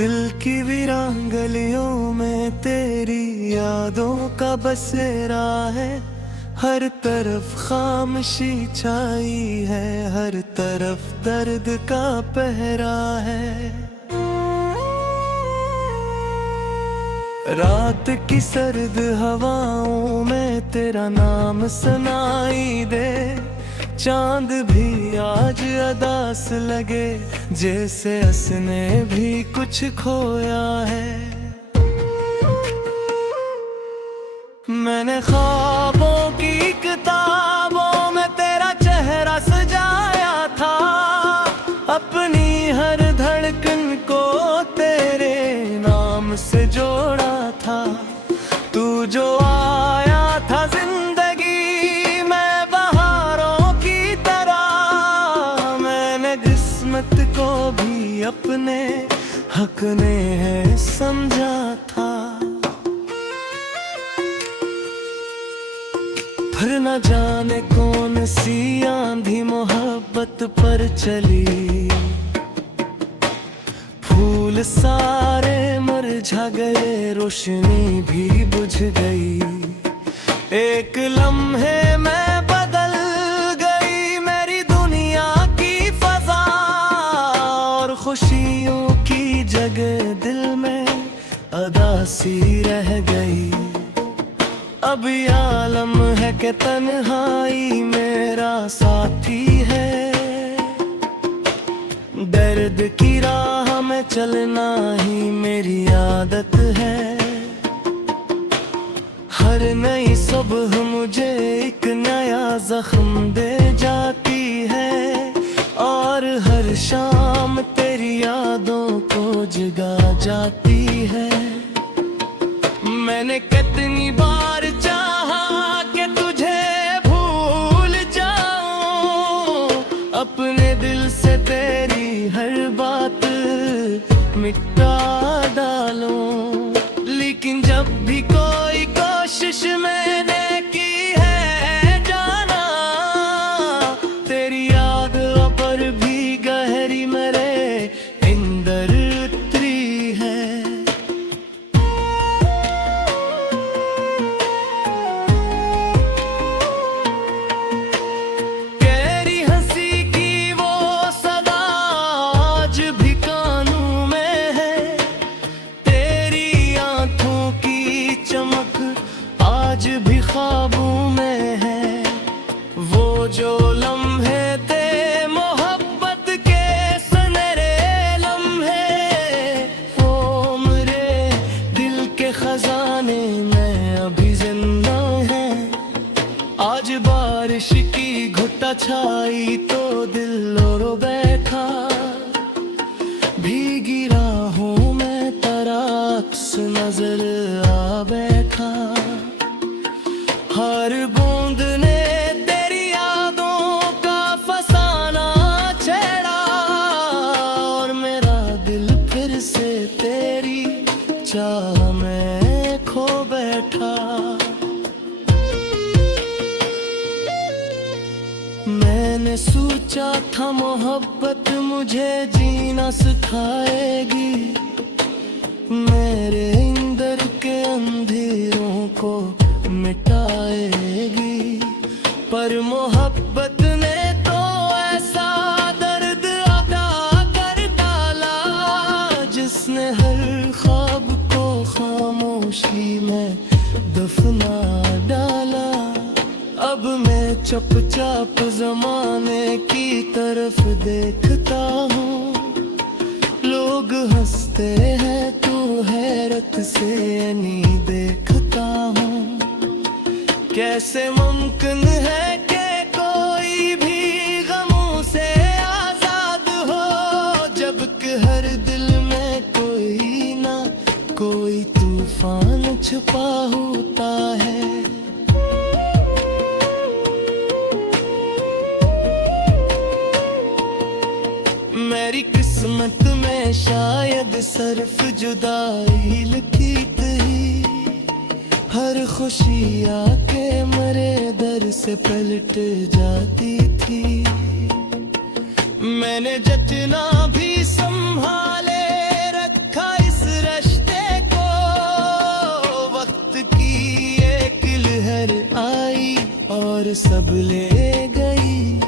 दिल की वीरान गलियों में तेरी यादों का बसेरा है। हर तरफ खामोशी छाई है, हर तरफ दर्द का पहरा है। रात की सर्द हवाओं में तेरा नाम सुनाई दे। चांद भी आज अदास लगे, जैसे उसने भी कुछ खोया है। मैंने ख्वाबों की किताबों में तेरा चेहरा सजाया था। अपनी हर धड़कन को तेरे नाम से जोड़ा था। तू जो आया था जिंदगी में बहारों की तरह, मैंने किस्मत को भी अपने हक ने है समझा था। फिर न जाने कौन सी आंधी मोहब्बत पर चली। फूल सारे मुरझा गए, रोशनी भी बुझ गई। एक लम्हे में बदल गई मेरी दुनिया की फजा, और खुशियों की जगह दिल में अदासी रह गई। अब ये आलम है कि तन्हाई मेरा साथी है। दर्द की राह में चलना ही मेरी आदत है। हर नई सुबह मुझे एक नया जख्म दे जाती है, और हर शाम तेरी यादों को जगा जाती है। मैंने कितनी बार चाहा कि तुझे भूल जाऊं, अपने दिल से तेरी हर बात मिटा डालूं। लेकिन जब भी कोई कोशिश मैंने की है जाना, तेरी याद पर भी गहरी मेरे अंदर उतरी है। आज भी ख्वाबों में है वो जो लम्हे थे मोहब्बत के सुनहरे लम्हे। वो मेरे दिल के खजाने में अभी जिंदा है। आज बारिश की घुट्टा छाई तो दिल रो बैठा। भीगी राहों में तेरा अक्स नजर आ बैठा। हर बूंद ने तेरी यादों का फसाना छेड़ा, और मेरा दिल फिर से तेरी चाह में खो बैठा। मैंने सोचा था मोहब्बत मुझे जीना सिखाएगी, मेरे अंदर के अंधेरों को मिटाएगी। पर मोहब्बत ने तो ऐसा दर्द अता कर डाला, जिसने हर ख्वाब को खामोशी में दफना डाला। अब मैं चुपचाप ज़माने की तरफ देखता हूँ। लोग हंसते हैं तू हैरत से नहीं देखता हूँ। कैसे मुमकिन है कि कोई भी गमों से आजाद हो, जबकि हर दिल में कोई ना कोई तूफान छुपा होता है। मेरी किस्मत में शायद सिर्फ जुदाई लिखी थी। हर खुशी आके मेरे दर से पलट जाती थी। मैंने जितना भी संभाले रखा फिर सब ले गई।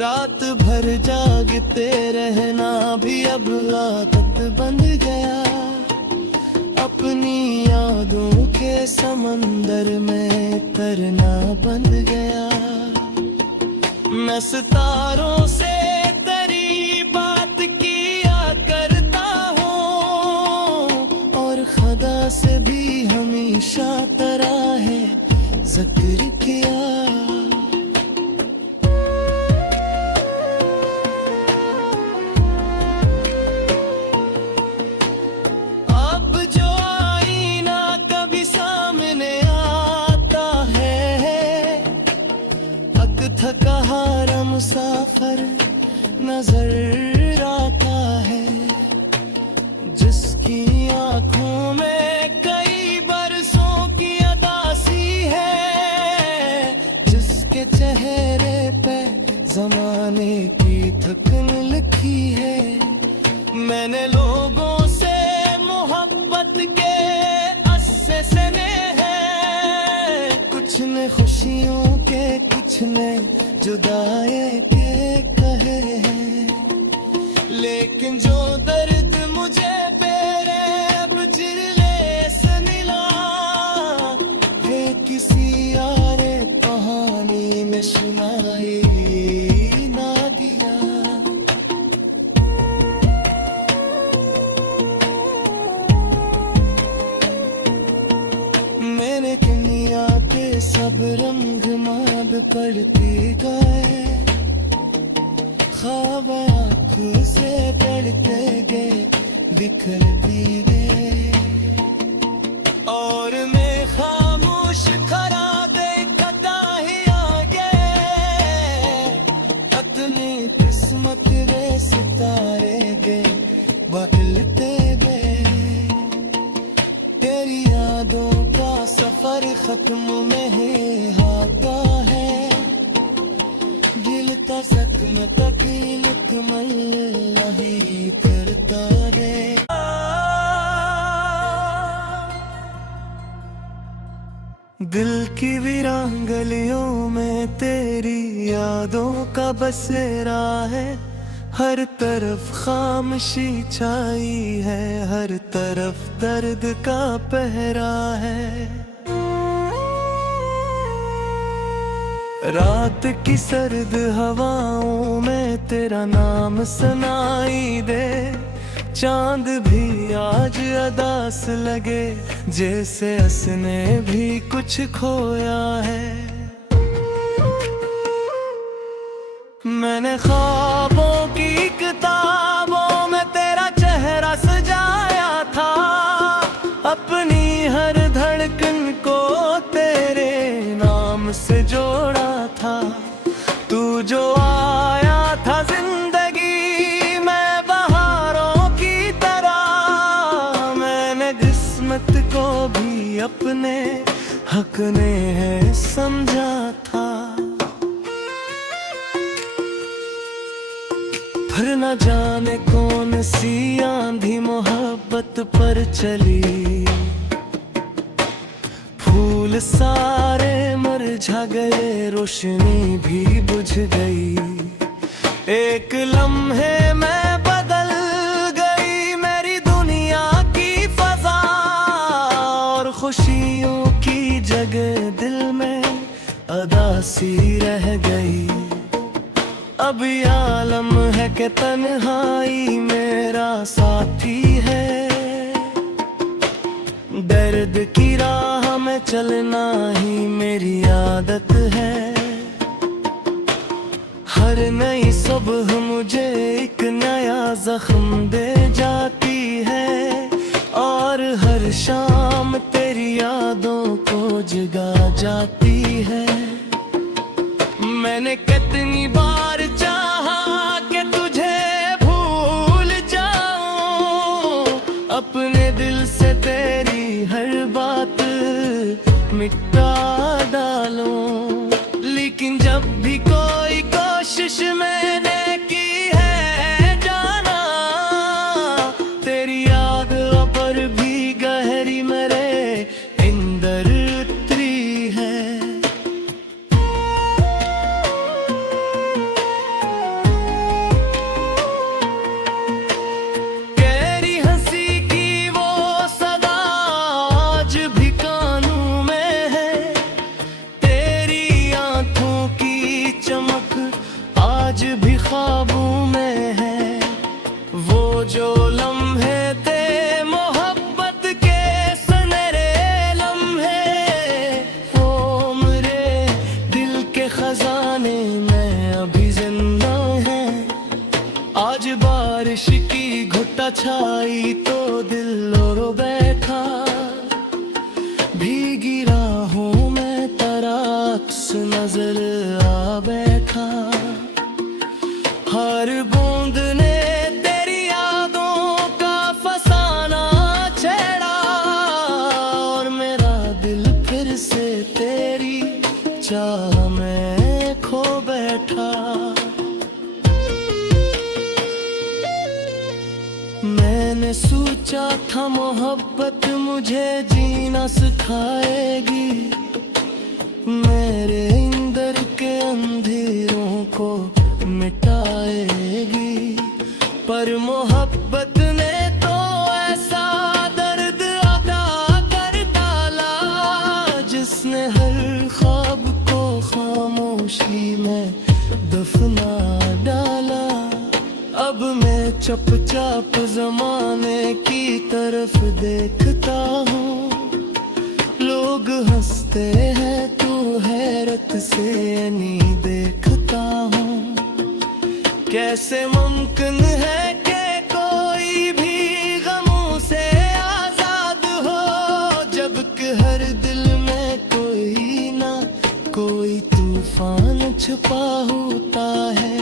रात भर जागते रहना भी अब आदत बन गया। अपनी यादों के समंदर में तरना बन गया। मैं सितारों से तेरी बात किया करता हूँ, और खुदा से भी हमेशा तरह है जिक्र किया। अब जो आईना कभी सामने आता है, अक थका हारा मुसाफिर नजर आता है। जिसकी आंखों में कई बरसों की अदासी है, जिसके चेहरे पे जमाने की थकन लिखी है। मैंने लोगों से मोहब्बत के अस्से सने हैं, कुछ ने खुशियों के कुछ ने जुदाई के कहे हैं। लेकिन जो दर्द मुझे बेरैब जिरले से मिला, वे किसी यारे कहानी में सुनाई ना दिया। मैंने दुनिया पे सब रंग माद पड़ती गए, ख्वाब आँखों से बढ़ते गए, बिखरती गए। और मैं खामोश खड़ा देखता ही आगे, अपनी किस्मत वे सितारे गए बदलते गए। तेरी यादों का सफर खत्म नहीं होता है, दिल का जख्म तकी मुकम्मल नहीं करता रे। दिल की वीरान गलियों में तेरी यादों का बसेरा है। हर तरफ खामोशी छाई है, हर तरफ दर्द का पहरा है। रात की सर्द हवाओं में तेरा नाम सुनाई दे, चांद भी आज अदास लगे, जैसे उसने भी कुछ खोया है। मैंने ख्वाबों की किताबों में तेरा चेहरा सजाया था, अपनी हर धड़कन को तेरे नाम से जोड़ा था। तू जो आया था जिंदगी में बहारों की तरह, मैंने किस्मत को भी अपने हक ने है समझा था। फिर न जाने कौन सी आंधी मोहब्बत पर चली, फूल सारे मुरझा गए, रोशनी भी बुझ गई। एक लम्हे में बदल गई मेरी दुनिया की फजा, और खुशियों की जगह दिल में अदासी रह गई। अब ये आलम है कि तन्हाई मेरा साथी है, दर्द की राह में चलना ही मेरी आदत है। हर नई सुबह मुझे एक नया जख्म दे जाती है, और हर शाम तेरी यादों को जगा जाती है। मैंने कितनी बार चाहा कि तुझे भूल जाऊं, अपने दिल से तेरी हर बात मिटा डालूं, लेकिन जब भी कोई कोशिश मैंने की है जाना, तेरी याद पर भी गहरी मेरे अंदर उतरी है। ही तो दिल रो बैठा, भीगी राहों में तेरा अक्स नजर आ बैठा। हर बूंद ने तेरी यादों का फसाना छेड़ा, और मेरा दिल फिर से तेरी चाह में खो बैठा। मैंने सोचा था मोहब्बत मुझे जीना सिखाएगी, मेरे अंदर के अंधेरों को मिटाएगी, पर मोहब्बत ने तो ऐसा दर्द अदा कर डाला, जिसने हर ख्वाब को खामोशी में दफना डाला। अब मैं चुपचाप ज़माने की तरफ देखता हूँ, लोग हंसते हैं तू हैरत से नहीं देखता हूँ। कैसे मुमकिन है कि कोई भी गमों से आजाद हो, जबकि हर दिल में कोई ना कोई तूफान छुपा होता है।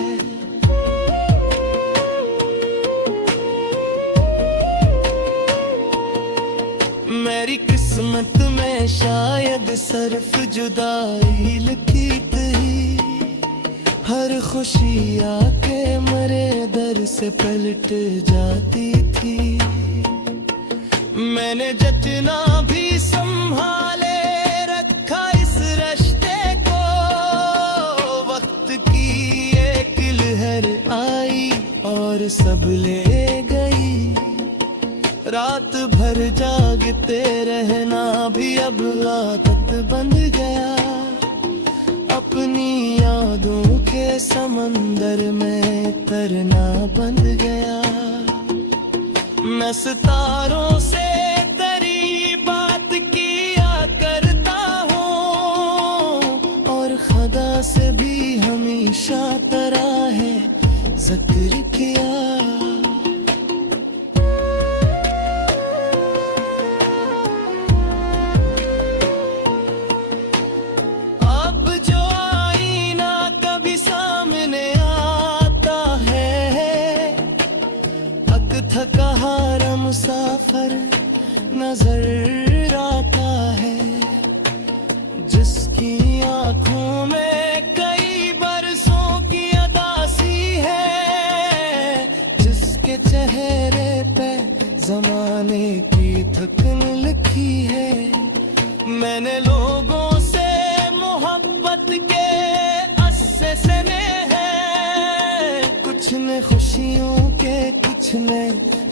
मेरी किस्मत में शायद सिर्फ जुदाई लिखी थी, हर खुशी आके मेरे दर से पलट जाती थी। मैंने जितना भी संभाले रखा इस रिश्ते को, वक्त की एक लहर आई और सब ले गई। रात भर जागते रहना भी अब आदत बन गया, अपनी यादों के समंदर में तरना बन गया। मैं सितारों से तेरी बात किया करता हूँ, और खुदा से भी हमेशा तेरा है जिक्र किया। थका हारा मुसाफिर नजर आता है, जिसकी आंखों में कई बरसों की अदासी है, जिसके चेहरे पे जमाने की थकन लिखी है। मैंने लोगों से मोहब्बत के अस्से सने हैं, कुछ ने खुशियों के कुछ ने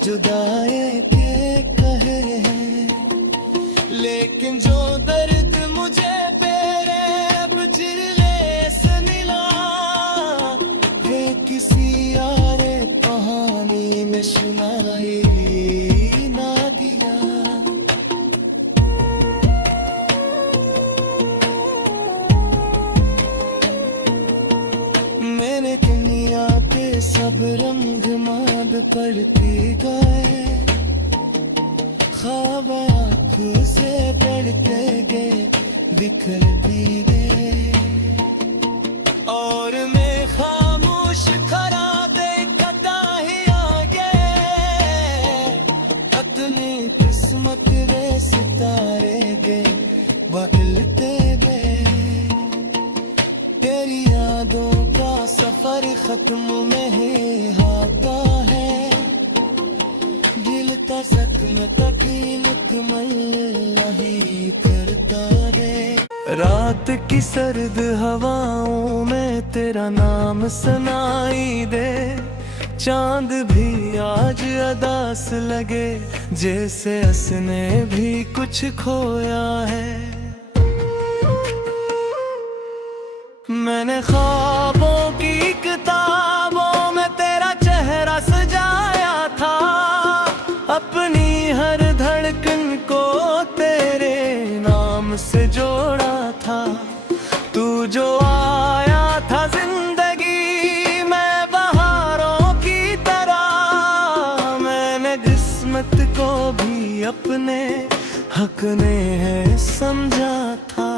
जुदाई के कहे हैं, लेकिन जो दर्द मुझे तेरे अब जिरले से मिला, वे किसी यारे कहानी में सुनाई ना दिया। मैंने दुनिया पे सब रंग माद पड़ती गए, ख्वाब आँखों से बढ़ते गए, बिखरती गए, और मैं खामोश खड़ा देखता ही आगे। अपनी किस्मत रे सितारे गए बदलते गए, तेरी यादों का सफर खत्म नहीं होता है, दिल का जख्म तकीलत नहीं करता है। रात की सर्द हवाओं में तेरा नाम सुनाई दे, चांद भी आज अदास लगे, जैसे उसने भी कुछ खोया है। मैंने ख्वाबों की किताबों में तेरा चेहरा सजाया था, अपनी हर धड़कन को तेरे नाम से जोड़ा था। तू जो आया था जिंदगी में बहारों की तरह, मैंने किस्मत किस्मत को भी अपने हक ने है समझा था।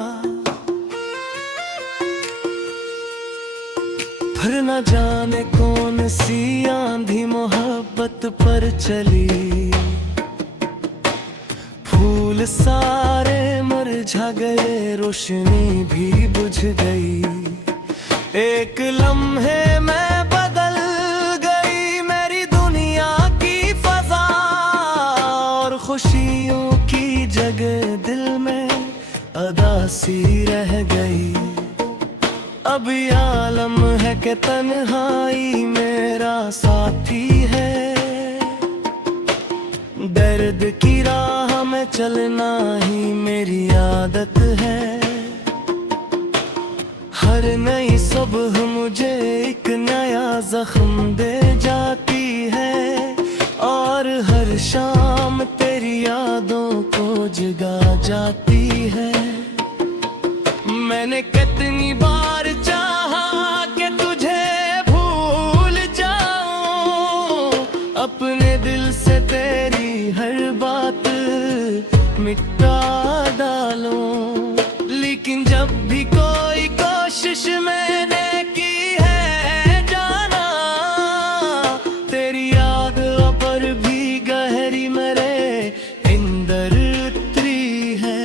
फिर न जाने कौन सी आंधी मोहब्बत पर चली, फूल सारे मुरझा गए, रोशनी भी बुझ गई। एक लम्हे में बदल गई मेरी दुनिया की फजा, और खुशियों की जगह दिल में अदासी रह गई। अब ये आलम है कि तन्हाई मेरा साथी है, दर्द की राह में चलना ही मेरी आदत है। हर नई सुबह मुझे एक नया जख्म दे जाती है, और हर शाम तेरी यादों को जगा जाती है। मैंने कितनी बार चाहा कि तुझे भूल जाऊं, अपने दिल से तेरी हर बात मिटा डालूं, लेकिन जब भी कोई कोशिश मैंने की है जाना, तेरी याद पर भी गहरी मेरे अंदर उतरी है।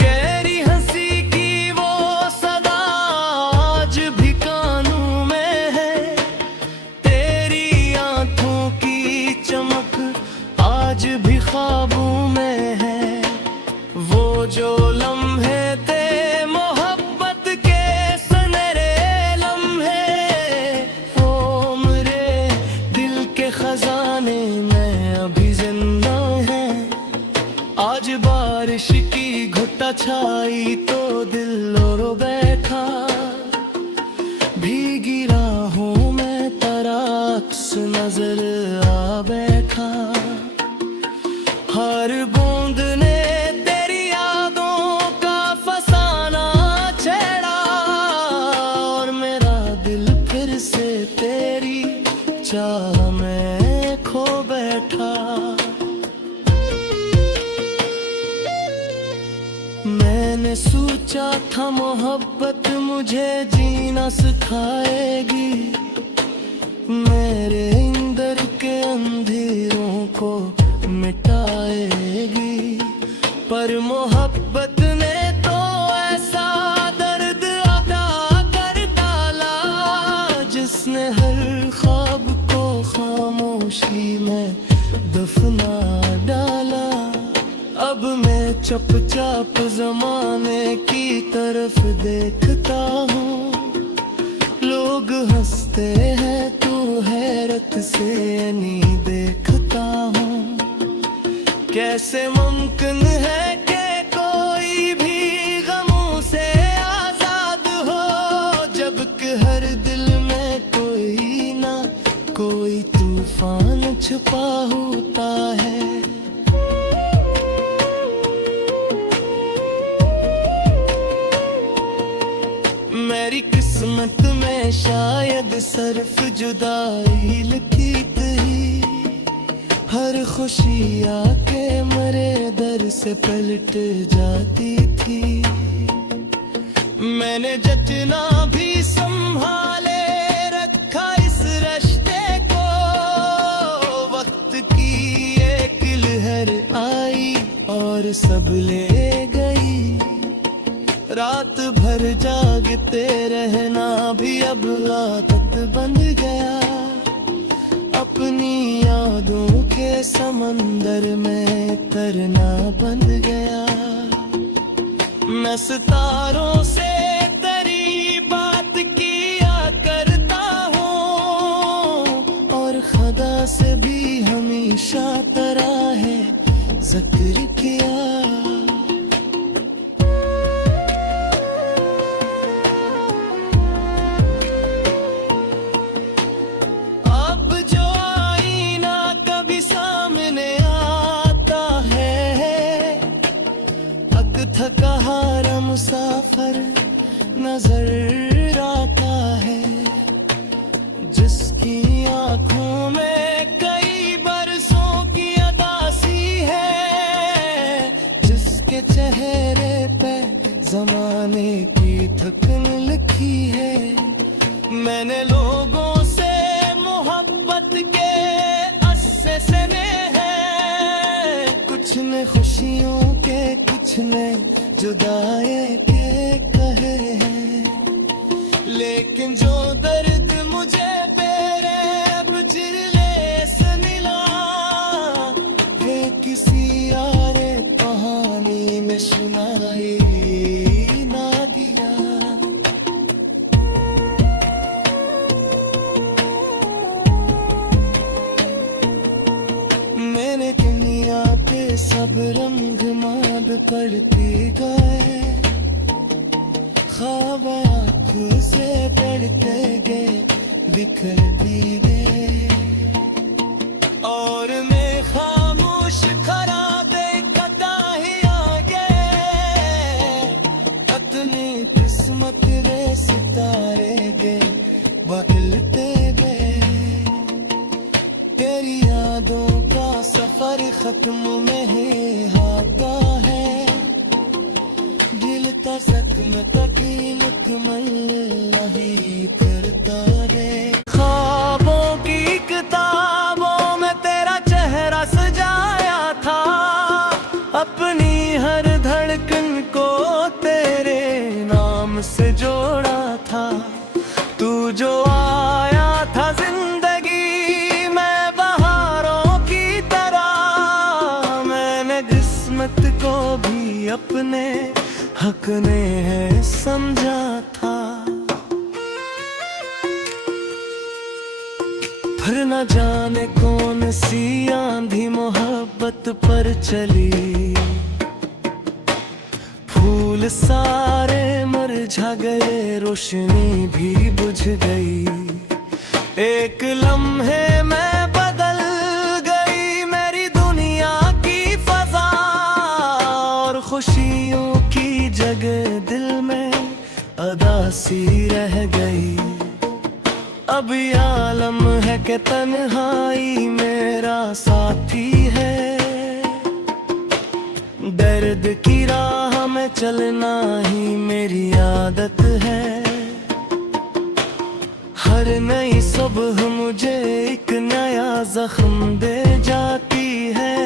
तेरी हंसी की वो सदा आज भी कानों में है, तेरी आंखों की चमक आज भी ख्वाबों में है। वो जो लम्हे थे मोहब्बत के सुनहरे लम्हे, वो मेरे दिल के खजाने में अभी जिंदा है। आज बारिश की घुट्टा छाई तो दिल रो बैठा, भीगी राहों में तेरा अक्स नजर आ बैठा। हर बूंद ने तेरी यादों का फसाना छेड़ा, और मेरा दिल फिर से तेरी चाह में खो बैठा। मैंने सोचा था मोहब्बत मुझे जीना सिखाएगी, मेरे अंदर के अंधेरों को मिटाएगी। पर मोहब्बत ने तो ऐसा दर्द अदा कर डाला, जिसने हर ख्वाब को खामोशी में दफना डाला। अब मैं चुपचाप जमाने की तरफ देखता हूँ, लोग हंसते हैं तू हैरत से नहीं देखता हूँ। कैसे मुमकिन है कि कोई भी गमों से आजाद हो, जबकि हर दिल में कोई ना कोई तूफान छुपा होता है। मेरी किस्मत में शायद सिर्फ जुदाई लिखी थी, हर खुशी आके मेरे दर से पलट जाती थी। मैंने जतना भी संभाले रखा इस रिश्ते को, वक्त की एक लहर आई और सब ले गई। रात भर जागते रहना भी अब आदत बन गया, अपनी यादों के समंदर में तरना बन गया। मैं सितारों से तेरी बात किया करता हूँ, और खुदा से भी हमेशा तेरा है जिक्र किया। थका हारा मुसाफिर तूने जुदाई के कहे हैं, लेकिन जो दर्द मुझे तेरे अब जिले से मिला, वे किसी यारे कहानी में सुनाई ना दिया। मैंने दुनिया पे सब रंग माद पड़ती गए, ख्वाब आँखों से बढ़ते गए, बिखरती गए, और मैं खामोश खड़ा देखता ही आगे, अपनी किस्मत रे सितारे गए बदलते गए। तेरी यादों का सफर खत्म नहीं होता है, दिल का जख्म तकी मुकम्मल नहीं करता रे। ख्वाबों की किताबों में तेरा चेहरा सजाया था, अपनी हर धड़कन को तेरे नाम से जोड़ा था। तू जो आया था जिंदगी में बहारों की तरह, मैंने किस्मत को भी अपने हक ने है समझा था। फिर न जाने कौन सी आंधी मोहब्बत पर चली, फूल सारे मुरझा गए, रोशनी भी बुझ गई। एक लम्हे में बदल गई मेरी दुनिया की फजा, और खुशियों की जगह दिल में अदासी रह गई। अब ये आलम है कि तन्हाई मेरा साथी है, दर्द की राह में चलना ही मेरी आदत है। हर नई सुबह मुझे एक नया जख्म दे जाती है,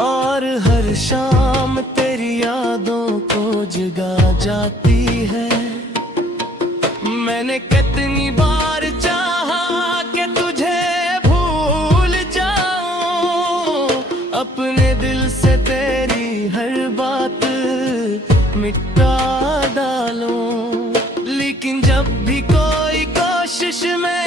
और हर शाम तेरी यादों को जगा जाती है। मैंने कितनी बार चाहा कि तुझे भूल जाऊं, अपने दिल से तेरी हर बात मिटा डालूं, लेकिन जब भी कोई कोशिश में